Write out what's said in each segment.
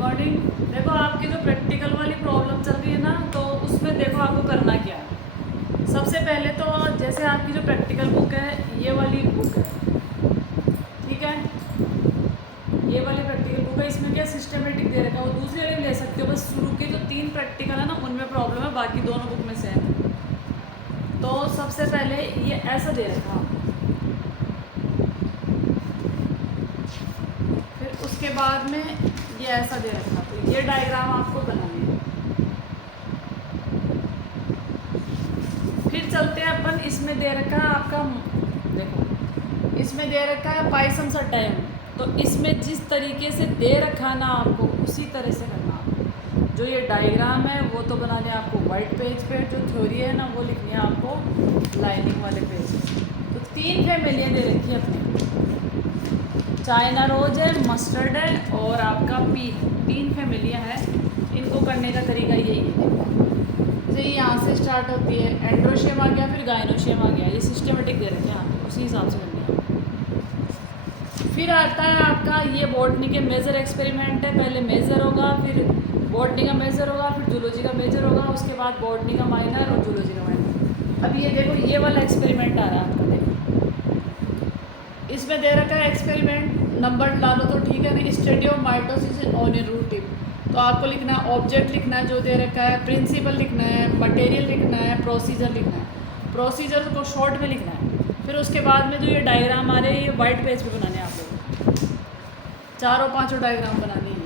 Morning. देखो आपकी जो प्रैक्टिकल वाली प्रॉब्लम चल रही है ना, तो उसमें देखो आपको करना क्या है। सबसे पहले तो जैसे आपकी जो प्रैक्टिकल बुक है, ये वाली बुक है, ठीक है। ये वाली प्रैक्टिकल बुक है, इसमें क्या सिस्टमेटिक दे रखा है। वो दूसरी वाली भी ले सकते हो, बस शुरू के जो 3 प्रैक्टिकल है ना, उनमें प्रॉब्लम है, बाकी दोनों बुक में सेम है। तो सबसे पहले ये ऐसा दे रखा है, फिर उसके बाद में ये ऐसा दे रखा, तो ये डायग्राम आपको बनानी है। फिर चलते हैं अपन, इसमें दे रखा है आपका, देखो इसमें दे रखा है पाइथन सा टाइम। तो इसमें जिस तरीके से दे रखा ना आपको, उसी तरह से करना आपको। जो ये डायग्राम है वो तो बनाने है आपको वाइट पेज पे, जो थ्योरी है ना वो लिखनी है आपको लाइनिंग वाले पेज पे। तो 3 फैमिलियाँ दे रखी है अपने, चाइना रोज है, मस्टर्ड है और आपका पी है। 3 फैमिलियाँ हैं। इनको करने का तरीका यही है। जैसे यहाँ से स्टार्ट होती है, एंड्रोशियम आ गया, फिर गाइनोशियम आ गया, ये सिस्टमेटिक दे रखे हैं आपको, उसी हिसाब से करनी है। फिर आता है आपका ये बॉटनी के मेजर एक्सपेरिमेंट है। पहले मेजर होगा, फिर बॉटनी का मेजर होगा, फिर जूलॉजी का मेजर होगा, उसके बाद बॉटनी का माइनर और जूलॉजी का माइनर। अब ये देखो ये वाला एक्सपेरिमेंट आ रहा है आपका, देखो इसमें दे रखा है एक्सपेरिमेंट, नंबर डालो तो ठीक है ना। Study of mitosis on a root tip, तो आपको लिखना है ऑब्जेक्ट लिखना है जो दे रखा है, प्रिंसिपल लिखना है, मटेरियल लिखना है, प्रोसीजर लिखना है। प्रोसीजर को शॉर्ट में लिखना है। फिर उसके बाद में जो ये डायग्राम आ रहे हैं, ये वाइट पेज पे बनाने हैं आप लोग। 4-5 डायग्राम बनानी है,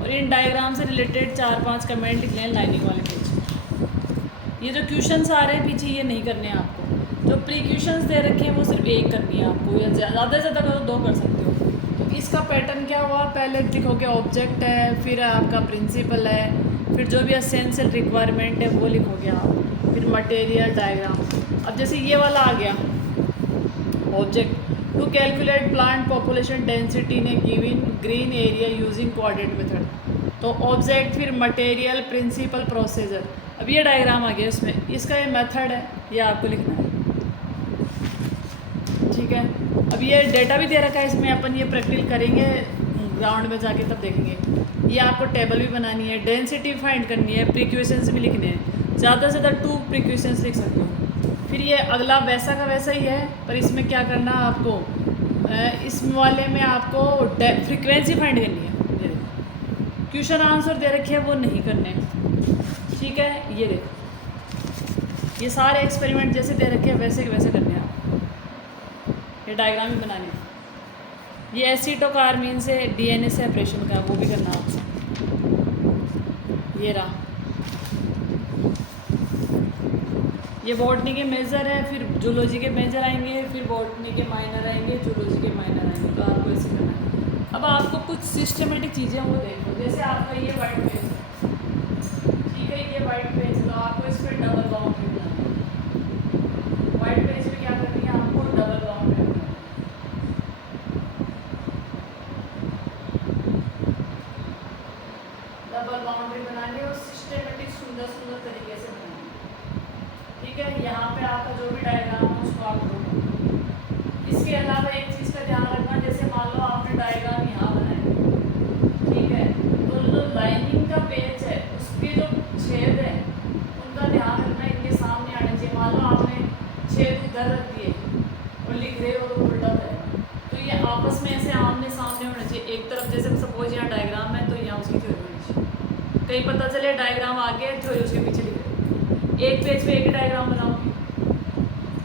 और इन डायग्राम से रिलेटेड 4-5 कमेंट लिखने हैं लाइनिंग वाले पेज पे। ये जो क्वेश्चंस आ रहे हैं पीछे, ये नहीं करने हैं आपको। जो प्री क्वेश्चंस दे रखे हैं वो सिर्फ एक करनी है आपको, या ज़्यादा से ज़्यादा करो 2 कर सकते हो। तो इसका पैटर्न क्या हुआ, पहले लिखोगे ऑब्जेक्ट है, फिर आपका प्रिंसिपल है, फिर जो भी एसेंशियल रिक्वायरमेंट है वो लिखोगे आप, फिर मटेरियल डायग्राम। अब जैसे ये वाला आ गया object, to calculate plant population density in a given green area using coordinate method. तो ऑब्जेक्ट, फिर मटेरियल, प्रिंसिपल, प्रोसीजर। अब ये डायग्राम आ गया इसमें, इसका ये मेथड है, ये आपको लिखना है, ठीक है। अब ये डेटा भी दे रखा है इसमें, अपन ये प्रैक्टिकल करेंगे ग्राउंड में जाके तब देखेंगे। ये आपको टेबल भी बनानी है, डेंसिटी फाइंड करनी है, प्रीक्वेशंस भी लिखने हैं, ज़्यादा से ज़्यादा 2 प्रीक्वेशंस लिख सकते हो। फिर ये अगला वैसा का वैसा ही है, पर इसमें क्या करना है आपको, इस वाले में आपको फ्रीक्वेंसी फाइंड करनी है। क्वेश्चन आंसर दे रखे हैं वो नहीं करने, ठीक है। ये देखो, ये सारे एक्सपेरिमेंट जैसे दे रखे हैं वैसे के वैसे करने हैं आप। ये डायग्राम भी बनाने हैं। ये एसिटोकार्मीन से डीएनए सेपरेशन का, वो भी करना आपको। ये रहा, ये बॉटनी के मेजर है, फिर जूलॉजी के मेजर आएंगे, फिर बॉटनी के माइनर आएंगे, जूलॉजी के माइनर आएंगे। तो आपको ऐसे करना है। अब आपको कुछ सिस्टमेटिक चीज़ें वो देखो, जैसे आपका ये वाइट पेज है, ठीक है, ये वाइट पेज, तो आपको इस पर डबल बाउंड्री बनानी है। वाइट पेज पे क्या करनी है आपको, डबल बाउंड्री बनानी है। डबल बाउंड्री बनानी है और सिस्टमेटिक सुंदर सुंदर तरीके से बनानी है, ठीक है। यहाँ पे आपका जो भी डायग्राम है उसको आप ड्रॉ करो। इसके अलावा एक चीज़ का ध्यान रखना, जैसे मान लो आपने डायग्राम यहाँ बनाया, ठीक है, तो जो लाइनिंग का पेज है उसके जो छेद है उनका ध्यान रखना, इनके सामने आने चाहिए। मान लो आपने छेद इधर रख दिए और लिख रहे हो तो उल्टा जाएगा, तो ये आपस में ऐसे आमने सामने होना चाहिए। एक तरफ जैसे सपोज यहाँ डायग्राम है, तो यहाँ उसकी थ्योरी होनी चाहिए। कहीं पता चले डायग्राम आगे थ्योरी उसके पीछे लिख रहे, एक पेज पे एक ही डायग्राम बनाओगे,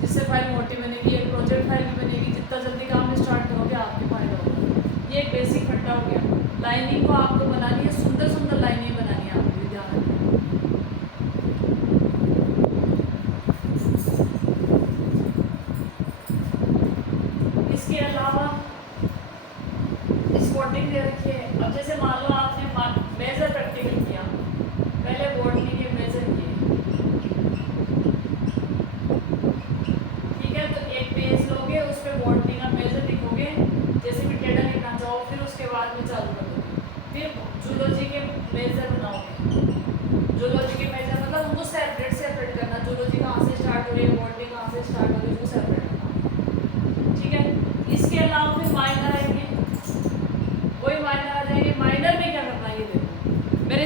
जिससे फाइल मोटी बनेगी, एक प्रोजेक्ट फाइल भी बनेगी। जितना जल्दी काम स्टार्ट करोगे आपके फायदा होगा। ये एक बेसिक फंडा हो गया। लाइनिंग को आपको बनानी है, सुंदर सुंदर लाइनिंग बनानी है आपको, ध्यान रखना। इसके अलावा स्पॉटिंग दे रखी है। अब जैसे मान लो आपने मेजर प्रैक्टिकल किया, पहले बॉटनी के मेजर किए, ठीक है, तो एक पेज लोगे, उस पर बॉटनी का मेजर लिखोगे, जैसे भी डेटा लिखना चाहो, फिर उसके बाद में चालू कर दोगे। फिर जूलॉजी के मेजर बनाओगे। जूलॉजी के मेजर मतलब उनको सेपरेट करना, जूलॉजी कहाँ से स्टार्ट हो रही है, बॉटनी कहाँ से स्टार्ट हो रही है, उसको सेपरेट करना, ठीक है। इसके अलावा फिर माइनर आएंगे, वही माइनर आ जाएंगे। माइनर में क्या करना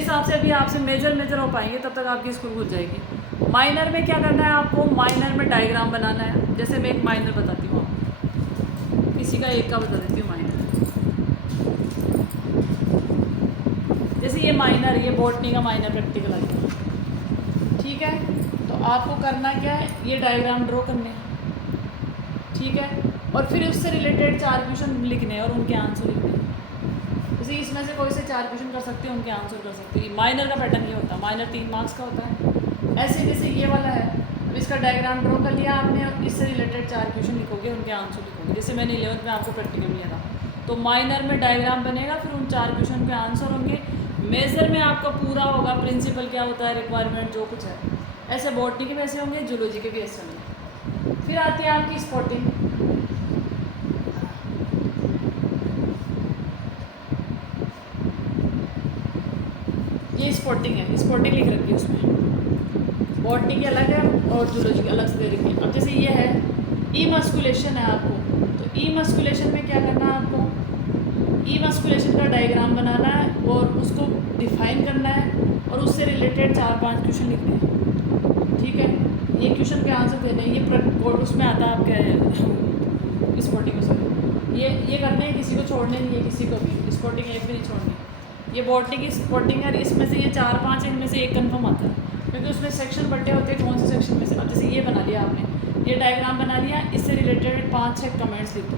हिसाब से अभी आपसे मेजर हो पाएंगे, तब तक आपकी स्कूल खुल जाएगी। माइनर में क्या करना है आपको, माइनर में डायग्राम बनाना है। जैसे मैं एक माइनर बताती हूँ आपको, किसी का एक का बता देती हूँ माइनर। जैसे ये माइनर, ये बॉटनी का माइनर प्रैक्टिकल आ गया, ठीक है। तो आपको करना क्या है, ये डायग्राम ड्रॉ करने हैं, ठीक है। और फिर उससे रिलेटेड 4 क्वेश्चन लिखने हैं और उनके आंसर लिखने हैं। जैसे इसमें से कोई से 4 क्वेश्चन कर सकते हैं, उनके आंसर कर सकते हैं। माइनर का पैटर्न ये होता है, माइनर 3 मार्क्स का होता है। ऐसे जैसे ये वाला है, अब इसका डायग्राम ड्रॉ कर लिया आपने और इससे रिलेटेड 4 क्वेश्चन लिखोगे, उनके आंसर लिखोगे। जैसे मैंने 11th में आपको प्रैक्टिकल लिया था, तो माइनर में डायग्राम बनेगा, फिर उन 4 क्वेश्चन के आंसर होंगे। मेजर में आपका पूरा होगा, प्रिंसिपल क्या होता है, रिक्वायरमेंट जो कुछ है। ऐसे बॉटनी के भी ऐसे होंगे, जूलॉजी के भी ऐसे होंगे। फिर आती है आपकी स्पॉटिंग। ये स्पॉटिंग है, स्पॉटिंग लिख रखी है उसमें। बॉटनी की अलग है और जूलॉजी की अलग से दे रखी है। अब जैसे ये है ई मस्कुलेशन है आपको, तो ई मस्कुलेशन में क्या करना है आपको, ई मस्कुलेशन का डायग्राम बनाना है और उसको डिफाइन करना है और उससे रिलेटेड 4-5 क्वेश्चन लिखने हैं, ठीक है। ये क्वेश्चन के आंसर देने हैं। ये उसमें आता है आपके स्पॉटिंग में, सॉरी, ये करने हैं, किसी को छोड़ने नहीं है, किसी को भी स्पॉटिंग एक भी नहीं छोड़नी। ये बॉटनी की स्पॉटिंग है, इसमें से ये 4-5 इनमें से एक कन्फर्म आता है, क्योंकि उसमें सेक्शन बटे होते हैं, कौन से सेक्शन में से। अब जैसे ये बना लिया आपने, ये डायग्राम बना लिया, इससे रिलेटेड 5-6 कमेंट्स लिख दो,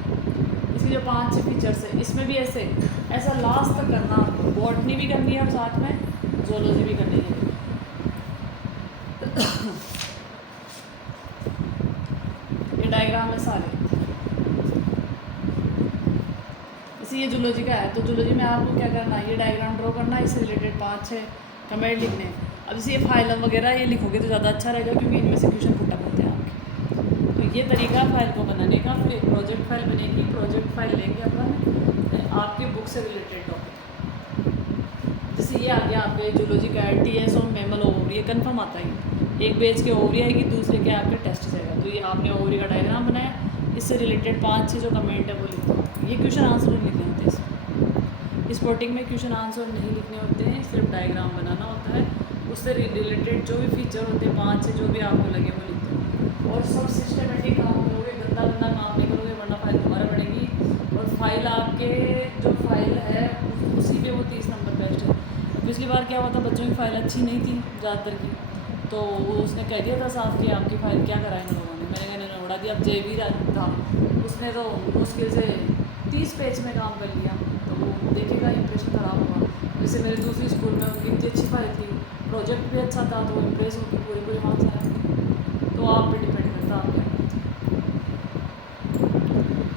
इसके जो 5-6 फीचर्स है। इसमें भी ऐसा लास्ट तक करना आपको। बॉटनी भी करनी है और साथ में जोलॉजी भी करनी है। ये डायग्राम है सारे। जैसे ये जूलॉजी का है, तो जूलॉजी में आपको क्या करना है, ये डायग्राम ड्रॉ करना है, इससे रिलेटेड 5-6 कमेंट लिखने हैं। अब जैसे ये फाइलम वगैरह ये लिखोगे तो ज़्यादा अच्छा रहेगा, क्योंकि इनमें से क्वेश्चन पुटअप होते हैं आपके। तो ये तरीका फाइल को बनाने का। फिर एक प्रोजेक्ट फाइल बनेगी, प्रोजेक्ट फाइल लेंगे अपन आपके बुक से रिलेटेड टॉपिक। जैसे ये आ गया आपके जूलॉजी का TS और मैमल ओवरी, ये कन्फर्म आता है। एक पेज के ओवरी आएगी, दूसरे के आपके टेस्ट जाएगा। तो ये आपने ओवरी का डायग्राम बनाया, इससे रिलेटेड 5-6 जो कमेंट है वो लिख दो। ये क्वेश्चन आंसर नहीं लिखने होते इसमें। स्पॉटिंग में क्वेश्चन आंसर नहीं लिखने होते हैं, सिर्फ डायग्राम बनाना होता है। उससे रिलेटेड जो भी फीचर होते हैं 5-6 जो भी आपको लगे वो लिख दो। और सब सिस्टमेटिक काम करोगे, गंदा काम नहीं करोगे, वरना फाइल तुम्हारा बढ़ेगी। और फाइल आपके जो फाइल है उसी पे वो 30 नंबर बेस्ट है। पिछली बार क्या हुआ था, बच्चों की फ़ाइल अच्छी नहीं थी ज़्यादातर की, तो वो उसने कह दिया था साफ कि आपकी फ़ाइल क्या कराए इन लोगों ने। मैंने कहा इन्होंने उड़ा दिया। अब JB था, उसने तो मुश्किल से 30 पेज में काम कर लिया, तो वो देखेगा इंप्रेशन ख़राब होगा। जैसे मेरे दूसरी स्कूल में उनकी इतनी अच्छी फ़ाइल थी, प्रोजेक्ट भी अच्छा था, तो वो इम्प्रेस हो गया।